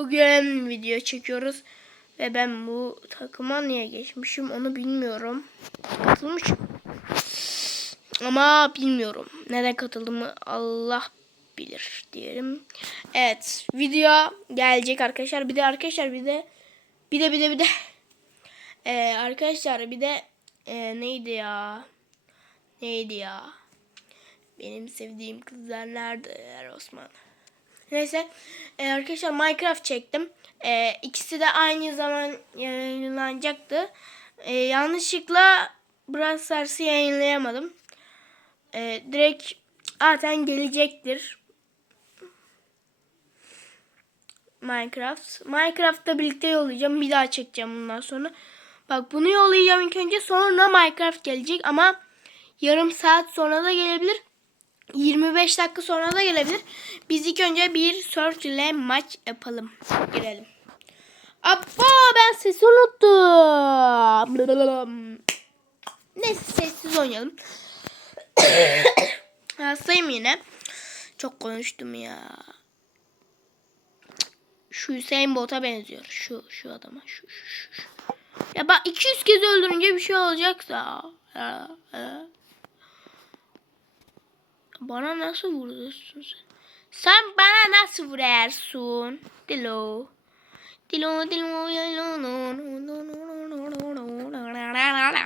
Bugün video çekiyoruz. Ve ben bu takıma niye geçmişim onu bilmiyorum. Katılmışım. Ama bilmiyorum. Neden katıldığımı Allah bilir diyelim. Evet video gelecek arkadaşlar. Bir de arkadaşlar bir de bir de bir de bir de Ee, arkadaşlar bir de e, neydi ya? Neydi ya? Benim sevdiğim kızlar nerede Osman? Neyse e, arkadaşlar Minecraft çektim. E, ikisi de aynı zaman yayınlanacaktı. E, yanlışlıkla Brawl Stars'ı yayınlayamadım. E, direkt zaten gelecektir. Minecraft. Minecraft'ta birlikte yollayacağım. Bir daha çekeceğim bundan sonra. Bak bunu yollayacağım ilk önce. Sonra Minecraft gelecek ama yarım saat sonra da gelebilir. 25 dakika sonra da gelebilir. Biz ilk önce bir search ile maç yapalım. Girelim. Appa ben sesi unuttum. Neyse sessiz oynayalım. Hastayım yine. Çok konuştum ya. Şu Hüseyin Bot'a benziyor. Şu şu adama. Şu şu şu. Ya bak 200 kez öldürünce bir şey olacaksa. Ya, ya. Bana nasıl vuruyorsun sen? Sen bana nasıl vurursun? Dilo. Dilo dilo Gol!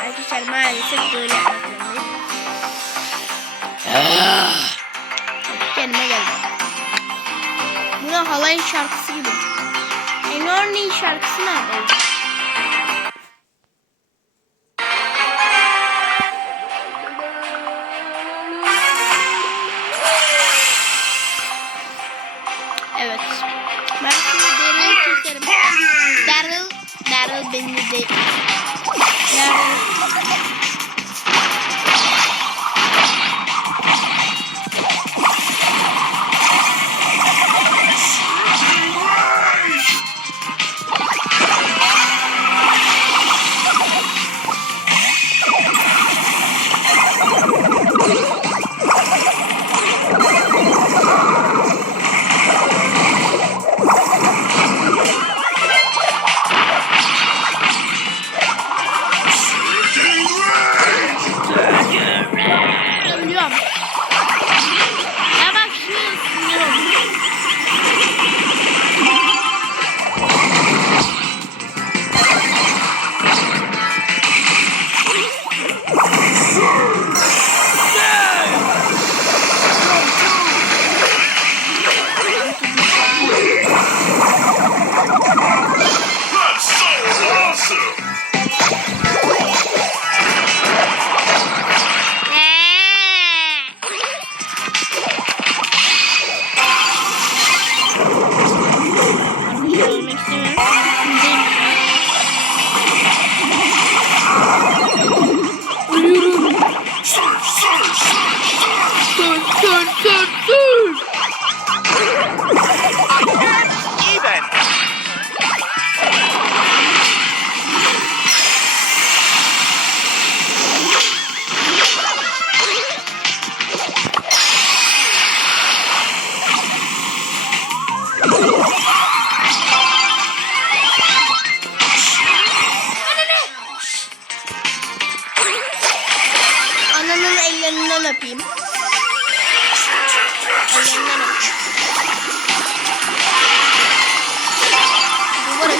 Arkadaşlar maalesef böyle yapmalıyım. Kendime geldim. Bu da halay şarkısı gibi. En örneğin şarkısı nerede? Şöyle ellerinden öpeyim. Ellerinden öpeyim. Duvara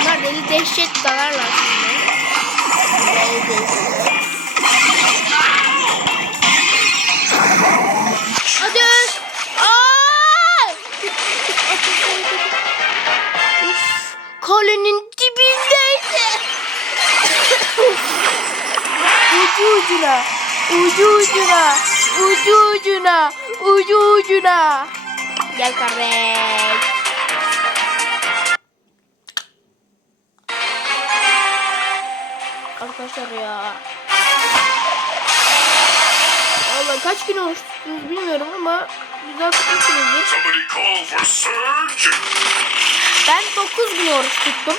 Bunlar beni dehşet dalarlar şimdi. Böyle ucuna, ucu ucuna, ucu ucuna, ucu ucuna. Gel kardeş. Arkadaşlar ya. Vallahi kaç gün olmuş bilmiyorum ama güzel tutmuşsunuzdur. Ben 9 gün oruç tuttum.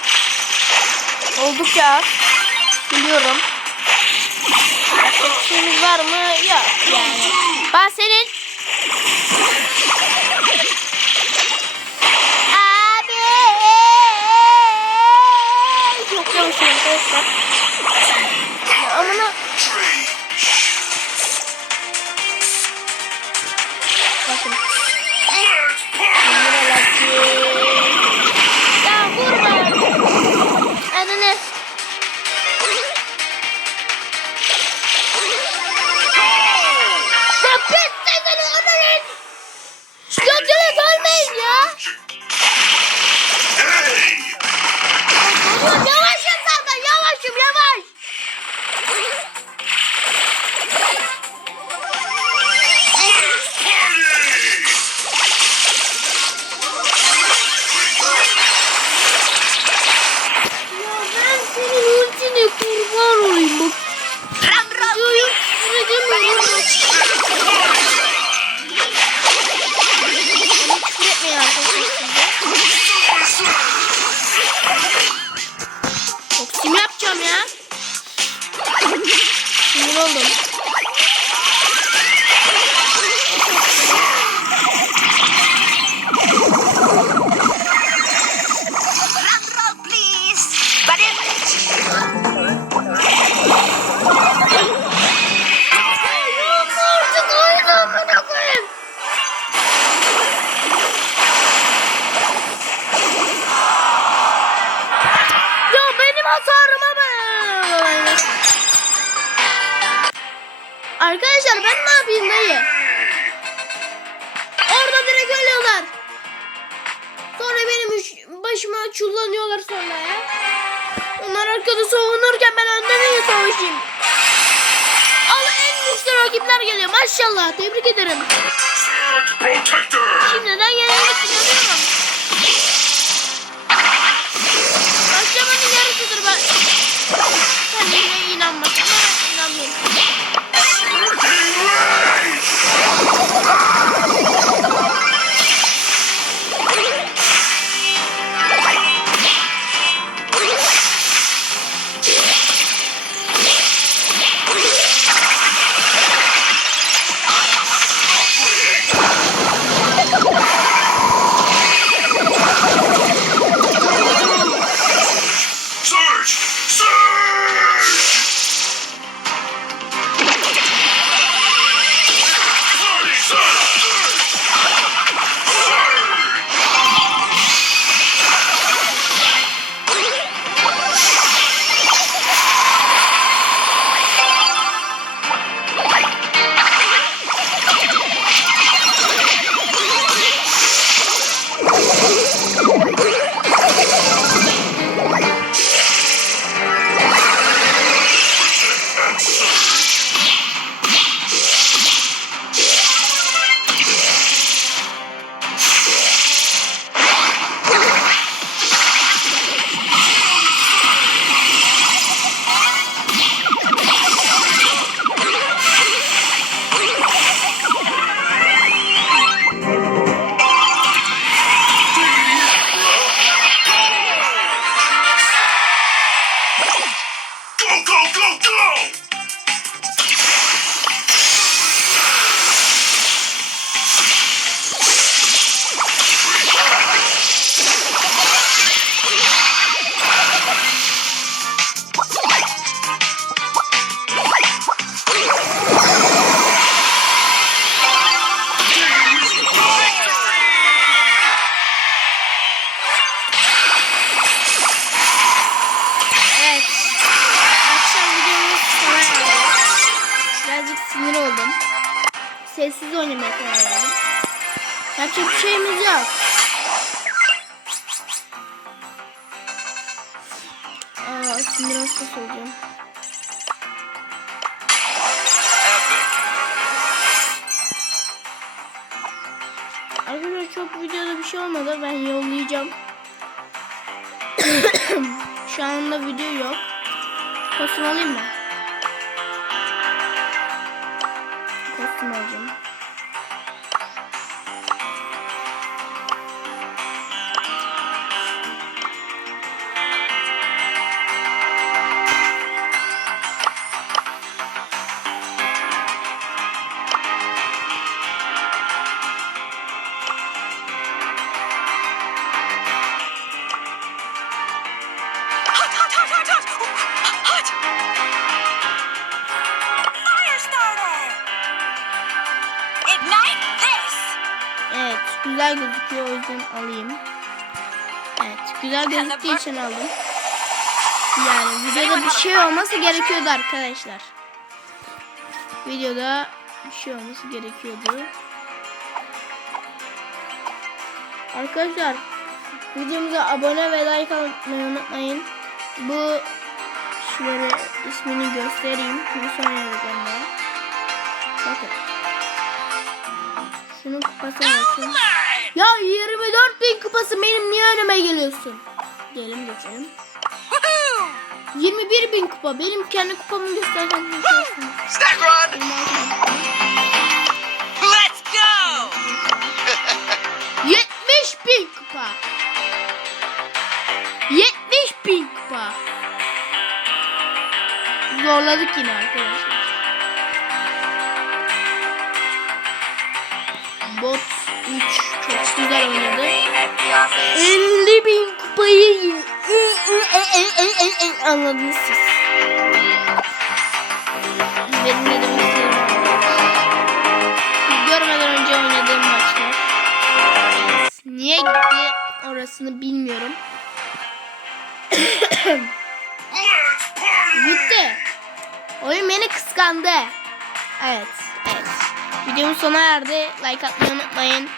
Oldukça. Biliyorum. Şeyimiz var mı? Yok yani. Ben senin. Abi. Çok yavaşım arkadaşlar. Ya amına. Hasarıma bak. Arkadaşlar ben ne yapayım dayı? Orada direkt ölüyorlar. Sonra benim başıma çullanıyorlar sonra ya. Onlar arkada savunurken ben önde niye savaşayım? Al en güçlü rakipler geliyor maşallah tebrik ederim. Şimdiden yenilmek inanıyorum. Ben Sessiz oynamaya karar verdim. Bir şeyimiz yok. Aa, sinir hastası olacağım. Arkadaşlar çok videoda bir şey olmadı. Ben yollayacağım. Şu anda video yok. Kostüm alayım mı? Kostüm alacağım. Güzel gözüküyor o yüzden alayım. Evet güzel gözüktüğü için aldım. Yani videoda bir şey olması gerekiyordu arkadaşlar. Videoda bir şey olması gerekiyordu. Arkadaşlar videomuza abone ve like atmayı unutmayın. Bu şöyle ismini göstereyim. Nasıl oynadık onunla. Bakın. Şunun kupasına bakın. Ya 24 bin kupası benim niye önüme geliyorsun? Gelin geçelim. Woohoo! 21 bin kupa. Benim kendi kupamı göstereceğim. Snack run! 26 bin kupa. Let's go. 70 bin kupa. 70 bin kupa. Zorladık yine arkadaşlar. 50 bin kupayı anladınız siz. Benim ne demek Görmeden önce oynadığım maçlar. Niye gitti orasını bilmiyorum. Gitti. Oyun beni kıskandı. Evet. Evet. Videomun sona erdi. Like atmayı unutmayın.